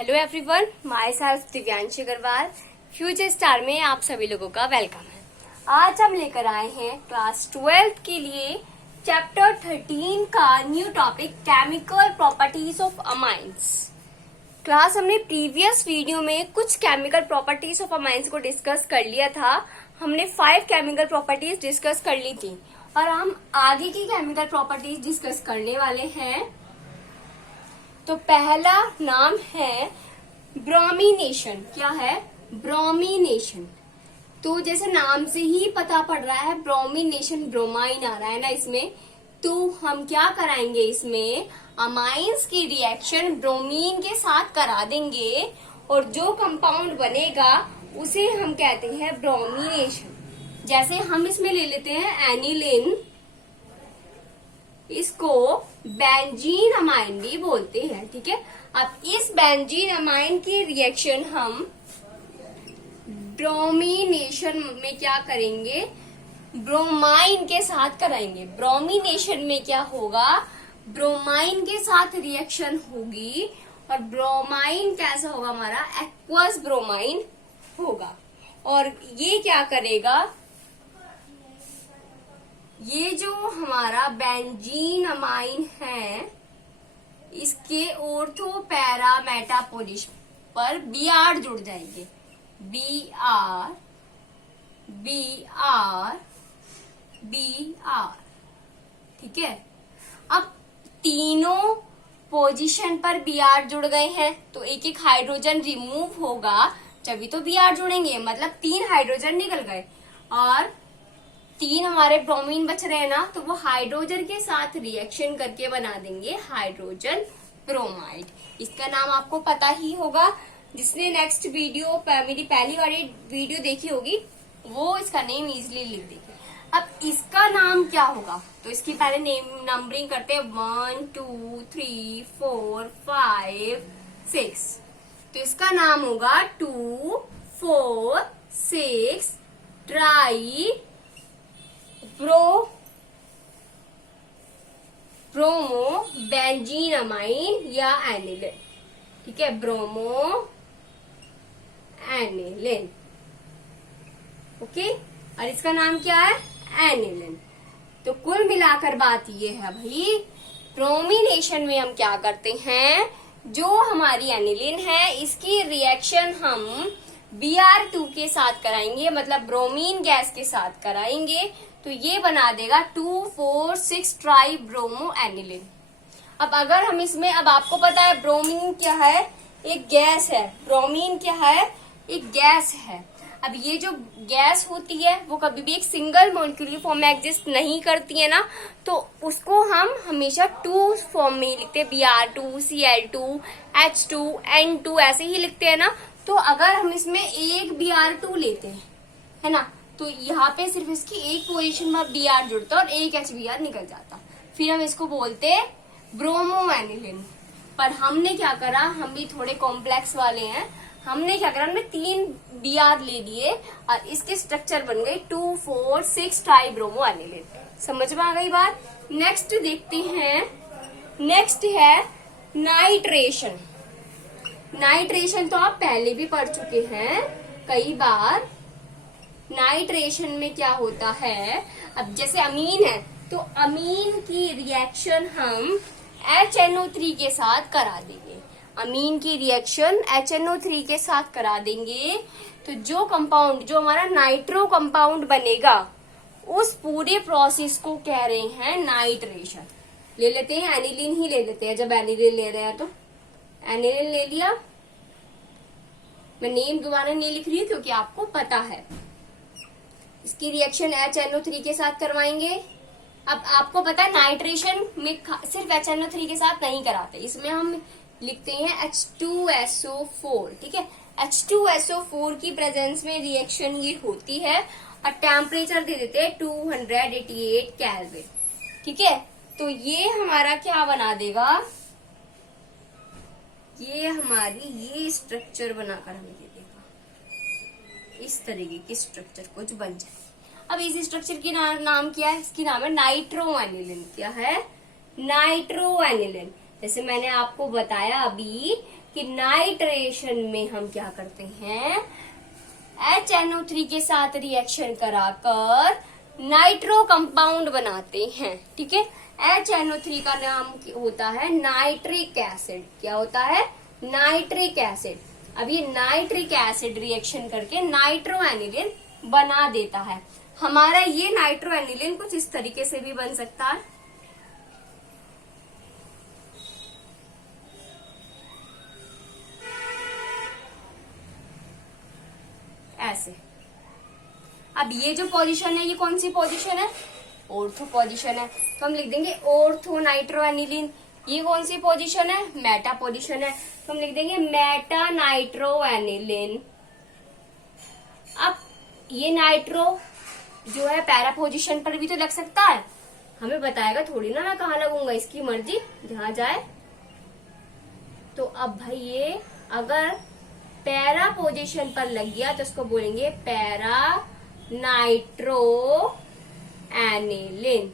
Hello everyone, myself Divyanshi Agarwal. Future star में आप सभी लोगों का वेलकम है। आज हम लेकर आए हैं क्लास 12 के लिए चैप्टर 13 का new topic chemical properties of amines. Class हमने प्रीवियस वीडियो में कुछ केमिकल प्रॉपर्टीज ऑफ अमाइंस को डिस्कस कर लिया था। हमने 5 केमिकल प्रॉपर्टीज डिस्कस कर ली थी और हम आगे की केमिकल प्रॉपर्टीज डिस्कस करने वाले हैं। तो पहला नाम है ब्रोमिनेशन। क्या है? ब्रोमिनेशन। तो जैसे नाम से ही पता पड़ रहा है ब्रोमिनेशन, ब्रोमाइन आ रहा है ना इसमें। तो हम क्या कराएंगे इसमें? अमाइंस की रिएक्शन ब्रोमीन के साथ करा देंगे और जो कंपाउंड बनेगा उसे हम कहते हैं ब्रोमिनेशन। जैसे हम इसमें ले लेते हैं एनिलिन, इसको बेंजीन अमाइन भी बोलते हैं। ठीक है, अब इस बेंजीन अमाइन की रिएक्शन हम ब्रोमिनेशन में क्या करेंगे? ब्रोमाइन के साथ कराएंगे। ब्रोमिनेशन में क्या होगा? ब्रोमाइन के साथ रिएक्शन होगी और ब्रोमाइन कैसा होगा? हमारा एक्वस ब्रोमाइन होगा। और ये क्या करेगा? ये जो हमारा बेंजीन अमाइन है इसके ऑर्थो पैरा मेटा पोजिशन पर Br जुड़ जाएंगे। Br Br Br। ठीक है, अब तीनों पोजीशन पर Br जुड़ गए हैं तो एक एक हाइड्रोजन रिमूव होगा, तभी तो Br जुड़ेंगे। मतलब 3 हाइड्रोजन निकल गए और 3 हमारे ब्रोमीन बच रहे हैं ना, तो वो हाइड्रोजन के साथ रिएक्शन करके बना देंगे हाइड्रोजन ब्रोमाइड। इसका नाम आपको पता ही होगा। जिसने नेक्स्ट वीडियो मेरी पहली वाली वीडियो देखी होगी वो इसका नेम इजीली लिख देगी। अब इसका नाम क्या होगा? तो इसकी पहले नेम नंबरिंग करते हैं 1 2 3 4 5 6। तो इसका नाम होगा 2 4 6 ट्राई ब्रोमो बेंजीन अमाइन या एनिलिन। ठीक है, ब्रोमो एनिलिन। ओके, और इसका नाम क्या है? एनिलिन। तो कुल मिलाकर बात ये है भाई, ब्रोमिनेशन में हम क्या करते हैं? जो हमारी एनिलिन है इसकी रिएक्शन हम Br2 के साथ कराएंगे, मतलब ब्रोमीन गैस के साथ कराएंगे, तो ये बना देगा 2 4 6 ट्राई ब्रोमो एनिलिन। अब अगर हम इसमें, अब आपको पता है ब्रोमीन क्या है? एक गैस है। ब्रोमीन क्या है? एक गैस है। अब ये जो गैस होती है वो कभी भी एक सिंगल मॉलिक्यूल की फॉर्म में एग्जिस्ट नहीं करती है ना, तो उसको हम हमेशा 2 फॉर्म में ही लिखते हैं। Br2 Cl2 H2 N2 ऐसे ही लिखते हैं ना। तो अगर हम इसमें एक Br2 लेते हैं, है ना, तो यहाँ पे सिर्फ इसकी एक पोजीशन में Br जुड़ता और एक HBr निकल जाता, फिर हम इसको बोलते ब्रोमो एनिलिन। पर हमने क्या करा? हम भी थोड़े कॉम्प्लेक्स वाले हैं। हमने क्या करा? हमने 3 Br ले लिए और इसके स्ट्रक्चर बन गई 2 4 6 ट्राई ब्रोमो एनिलिन। समझ में आ गई बात? नेक्स्ट देखते हैं। नेक्स्ट है नाइट्रेशन। नाइट्रेशन तो आप पहले भी पढ़ चुके हैं कई बार। नाइट्रेशन में क्या होता है? अब जैसे अमीन है तो अमीन की रिएक्शन हम HNO3 के साथ करा देंगे। अमीन की रिएक्शन HNO3 के साथ करा देंगे तो जो कंपाउंड, जो हमारा नाइट्रो कंपाउंड बनेगा, उस पूरे प्रोसेस को कह रहे हैं नाइट्रेशन। ले लेते हैं एनिलिन ही ले लेते हैं। जब एनिलिन ले रहे हैं तो एनिलिन ले लिया। मैं नेम दोबारा नहीं लिख रही क्योंकि आपको पता है। इसकी रिएक्शन HNO3 के साथ करवाएंगे। अब आपको पता है नाइट्रेशन में सिर्फ HNO3 के साथ नहीं कराते, इसमें हम लिखते हैं H2SO4। ठीक है, H2SO4 की प्रेजेंस में रिएक्शन ये होती है और टेम्परेचर दे देते हैं 288 केल्विन। ठीक है, तो ये हमारा क्या बना देगा? ये हमारी ये स्ट्रक्चर बनाकर हमें दे देगा। इस तरीके की स्ट्रक्चर कुछ बन जाए। अब इस स्ट्रक्चर की नाम क्या है? इसकी नाम है नाइट्रो एनिलिन। क्या है? Nitro aniline. जैसे मैंने आपको बताया अभी कि नाइट्रेशन में हम क्या करते हैं, HNO3 के साथ रिएक्शन कराकर नाइट्रो कंपाउंड बनाते हैं। ठीक है, HNO3 का नाम होता है नाइट्रिक एसिड। क्या होता है? Nitric acid. अब ये नाइट्रिक एसिड रिएक्शन करके नाइट्रो एनिलिन बना देता है। हमारा ये नाइट्रो एनिलिन कुछ इस तरीके से भी बन सकता है। ऐसे। अब ये जो पोजीशन है, ये कौन सी पोजीशन है? ऑर्थो पोजीशन है, तो हम लिख देंगे ऑर्थो नाइट्रो एनिलिन। ये कौन सी पोजीशन है? मेटा पोजीशन है, तो हम लिख देंगे मेटा नाइट्रो एनिलिन। अब ये नाइट्रो जो है पैरा पोजीशन पर भी तो लग सकता है, हमें बताएगा थोड़ी ना मैं कहाँ लगूंगा, इसकी मर्जी जहां जाए। तो अब भाई ये अगर पैरा पोजीशन पर लग गया तो इसको बोलेंगे पैरा नाइट्रो एनिलिन।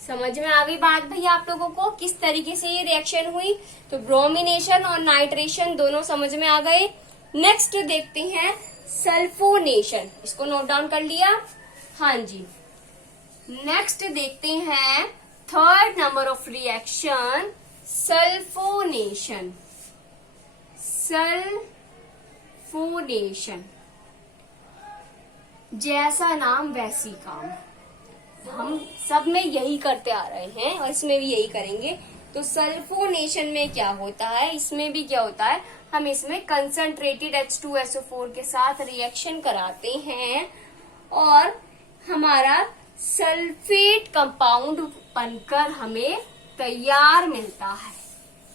समझ में आ गई बात भैया आप लोगों को किस तरीके से ये रिएक्शन हुई? तो ब्रोमिनेशन और नाइट्रेशन दोनों समझ में आ गए। नेक्स्ट देखते हैं सल्फोनेशन। इसको नोट डाउन कर लिया? हाँ जी। नेक्स्ट देखते हैं third number of reaction, sulphonation. Sulphonation, जैसा नाम वैसी काम, हम सब में यही करते आ रहे हैं और इसमें भी यही करेंगे। तो सल्फोनेशन में क्या होता है, इसमें भी क्या होता है, हम इसमें कंसंट्रेटेड H2SO4 के साथ रिएक्शन कराते हैं और हमारा सल्फेट कंपाउंड बनकर हमें तैयार मिलता है,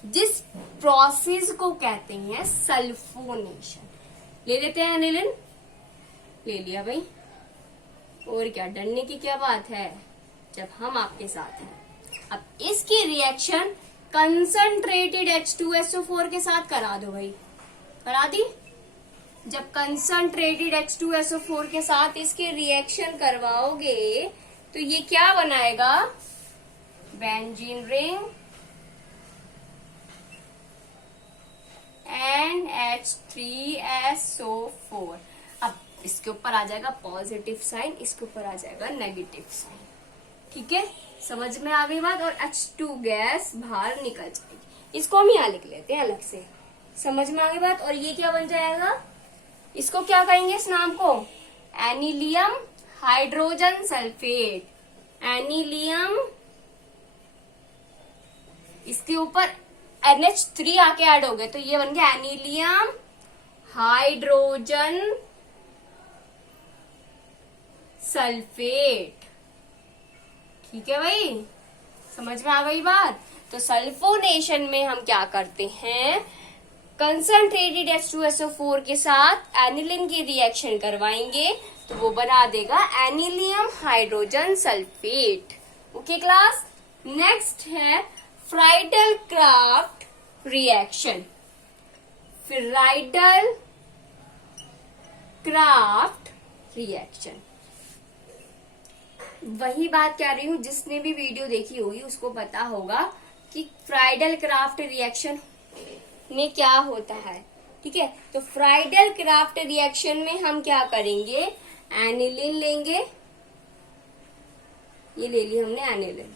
जिस प्रोसेस को कहते हैं सल्फोनेशन। ले लेते हैं एनिलिन, ले लिया भाई, और क्या डरने की क्या बात है जब हम आपके साथ हैं। अब इसकी रिएक्शन कंसंट्रेटेड H2SO4 के साथ करा दो भाई, करा दी। जब कंसंट्रेटेड H2SO4 के साथ इसकी रिएक्शन करवाओगे तो ये क्या बनाएगा? Benzene ring NH3SO4। अब इसके ऊपर आ जाएगा पॉजिटिव साइन, इसके ऊपर आ जाएगा नेगेटिव साइन। ठीक है, समझ में आ गई बात। और H2 गैस बाहर निकल जाएगी। इसको हम यहाँ लिख लेते हैं अलग से, समझ में आ गई बात। और ये क्या बन जाएगा? इसको क्या कहेंगे इस नाम को? एनिलियम हाइड्रोजन सल्फेट। एनिलियम, इसके ऊपर NH3 आके ऐड हो गए तो ये बन गया एनिलियम हाइड्रोजन सल्फेट। ठीक है भाई, समझ में आ गई बात। तो सल्फोनेशन में हम क्या करते हैं, कंसंट्रेटेड H2SO4 के साथ एनिलिन की रिएक्शन करवाएंगे तो वो बना देगा anilinium hydrogen sulphate. Okay class. Next है Friedel Crafts reaction. Friedel Crafts reaction, वही बात कह रही हूँ, जिसने भी वीडियो देखी होगी उसको पता होगा कि फ्राइडल क्राफ्ट रिएक्शन में क्या होता है। ठीक है, तो फ्राइडल क्राफ्ट रिएक्शन में हम क्या करेंगे, एनिलिन लेंगे, ये ले ली हमने एनिलिन,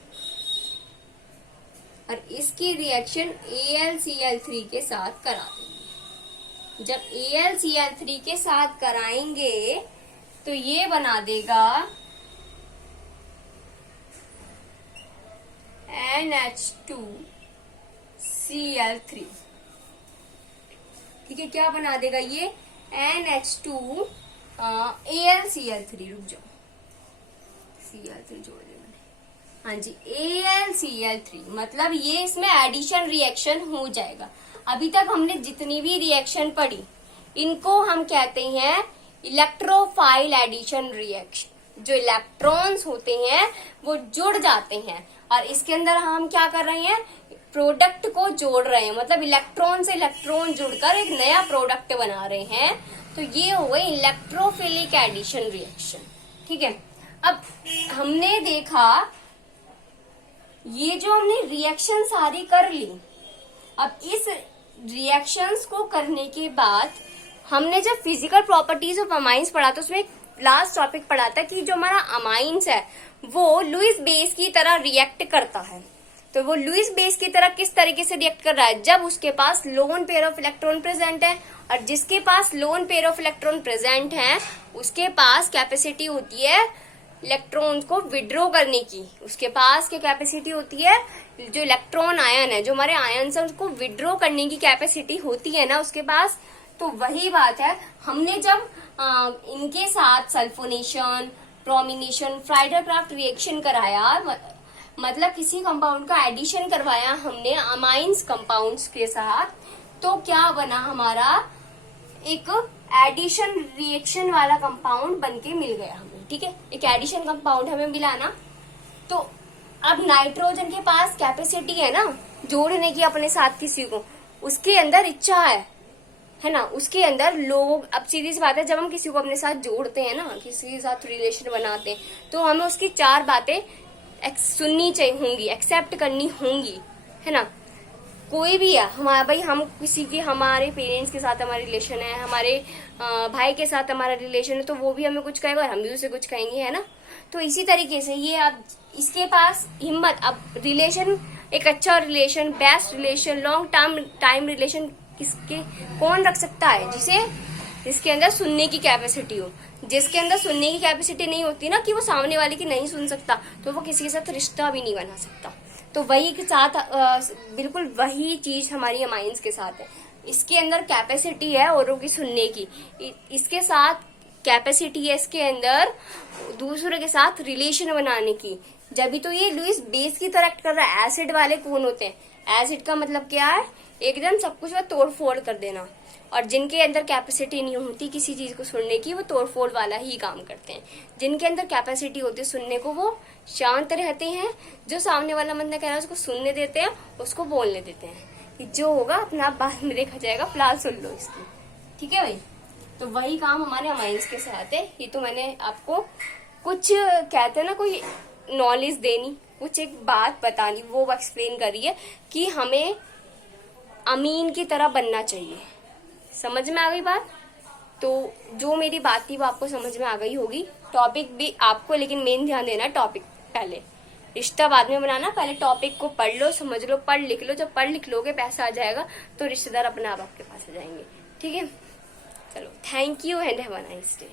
और इसकी रिएक्शन AlCl3 के साथ करा देंगे। जब AlCl3 के साथ कराएंगे तो ये बना देगा NH2Cl3। ठीक है, क्या बना देगा ये? NH2 AlCl3। रुक जाओ, Cl3 जोड़ दिया मैंने। हाँ जी, AlCl3 मतलब ये इसमें एडिशन रिएक्शन हो जाएगा। अभी तक हमने जितनी भी रिएक्शन पढ़ी इनको हम कहते हैं इलेक्ट्रोफाइल एडिशन रिएक्शन। जो इलेक्ट्रॉन्स होते हैं वो जुड़ जाते हैं और इसके अंदर हम क्या कर रहे हैं, प्रोडक्ट को जोड़ रहे हैं, मतलब इलेक्ट्रॉन से इलेक्ट्रॉन जुड़कर एक नया प्रोडक्ट बना रहे हैं। तो ये हुए इलेक्ट्रोफिलिक एडिशन रिएक्शन। ठीक है, अब हमने देखा ये जो हमने रिएक्शन सारी कर ली, अब इस रिएक्शंस को करने के बाद हमने जब फिजिकल प्रॉपर्टीज ऑफ अमाइंस पढ़ा तो उसमें लास्ट टॉपिक पढ़ा था कि जो हमारा अमाइंस है वो लुईस बेस की तरह रिएक्ट करता है। तो वो लुईस बेस की तरह किस तरीके से रिएक्ट कर रहा है, जब उसके पास lone pair of electron present है, और जिसके पास lone pair of electron present है उसके पास कैपेसिटी होती है इलेक्ट्रॉन को विड्रॉ करने की। उसके पास क्या कैपेसिटी होती है, जो इलेक्ट्रॉन आयन है, जो हमारे आयन है उसको विड्रॉ करने की कैपेसिटी होती है ना उसके पास। तो वही बात है, हमने जब इनके साथ sulphonation, bromination, Friedl Crafts reaction कराया, मतलब किसी कंपाउंड का एडिशन करवाया हमने अमाइंस कंपाउंड्स के साथ, तो क्या बना हमारा एक एडिशन रिएक्शन वाला कंपाउंड बनके मिल गया हमें। ठीक है, एक एडिशन कंपाउंड हमें मिला ना। तो अब नाइट्रोजन के पास कैपेसिटी है ना जोड़ने की अपने साथ किसी को, उसके अंदर इच्छा है ना, उसके अंदर लोग, अब सीधी सी बात है, जब हम किसी को अपने साथ जोड़ते हैं ना, किसी के साथ रिलेशन बनाते हैं, तो हमें उसकी 4 बातें सुननी चाहिए होंगी, एक्सेप्ट करनी होंगी, है ना। कोई भी है हमारा भाई, हम किसी के, हमारे पेरेंट्स के साथ हमारा रिलेशन है, हमारे भाई के साथ हमारा रिलेशन है, तो वो भी हमें कुछ कहेगा और हम भी उसे कुछ कहेंगे, है ना। तो इसी तरीके से ये अब इसके पास हिम्मत, अब रिलेशन, एक अच्छा relation, best relation, long time relation किसके, कौन रख सकता है, जिसके अंदर सुनने की कैपेसिटी हो। जिसके अंदर सुनने की कैपेसिटी नहीं होती ना, कि वो सामने वाले की नहीं सुन सकता, तो वो किसी के साथ रिश्ता भी नहीं बना सकता। तो वही के साथ बिल्कुल वही चीज हमारी अमाइंस के साथ है। इसके अंदर कैपेसिटी है औरों की सुनने की, इसके साथ कैपेसिटी है इसके अंदर दूसरों के साथ रिलेशन बनाने की। जब भी तो ये लुईस बेस की तरह एक्ट कर रहा है। एसिड वाले कौन होते हैं, एसिड का मतलब क्या है, एकदम सब कुछ में तोड़ फोड़ कर देना। और जिनके अंदर कैपेसिटी नहीं होती किसी चीज को सुनने की, वो तोड़ फोड़ वाला ही काम करते हैं। जिनके अंदर कैपेसिटी होती है सुनने को, वो शांत रहते हैं, जो सामने वाला बंदा कह रहा है उसको सुनने देते हैं, उसको बोलने देते हैं कि जो होगा अपना बाद में देखा जाएगा, फिलहाल सुन लो इसकी। ठीक है भाई, तो वही काम हमारे अमाइंस के साथ है। ये तो मैंने आपको कुछ कहते हैं ना, कोई नॉलेज देनी, कुछ एक बात बतानी, वो एक्सप्लेन करी है कि हमें अमीन की तरह बनना चाहिए। समझ में आ गई बात? तो जो मेरी बात थी वो आपको समझ में आ गई होगी। टॉपिक भी आपको, लेकिन मेन ध्यान देना टॉपिक पहले, रिश्ता बाद में बनाना। पहले टॉपिक को पढ़ लो, समझ लो, पढ़ लिख लो। जब पढ़ लिख लोगे, पैसा आ जाएगा, तो रिश्तेदार अपने आप आपके पास आ जाएंगे। ठीक है, चलो, thank you and have a nice day.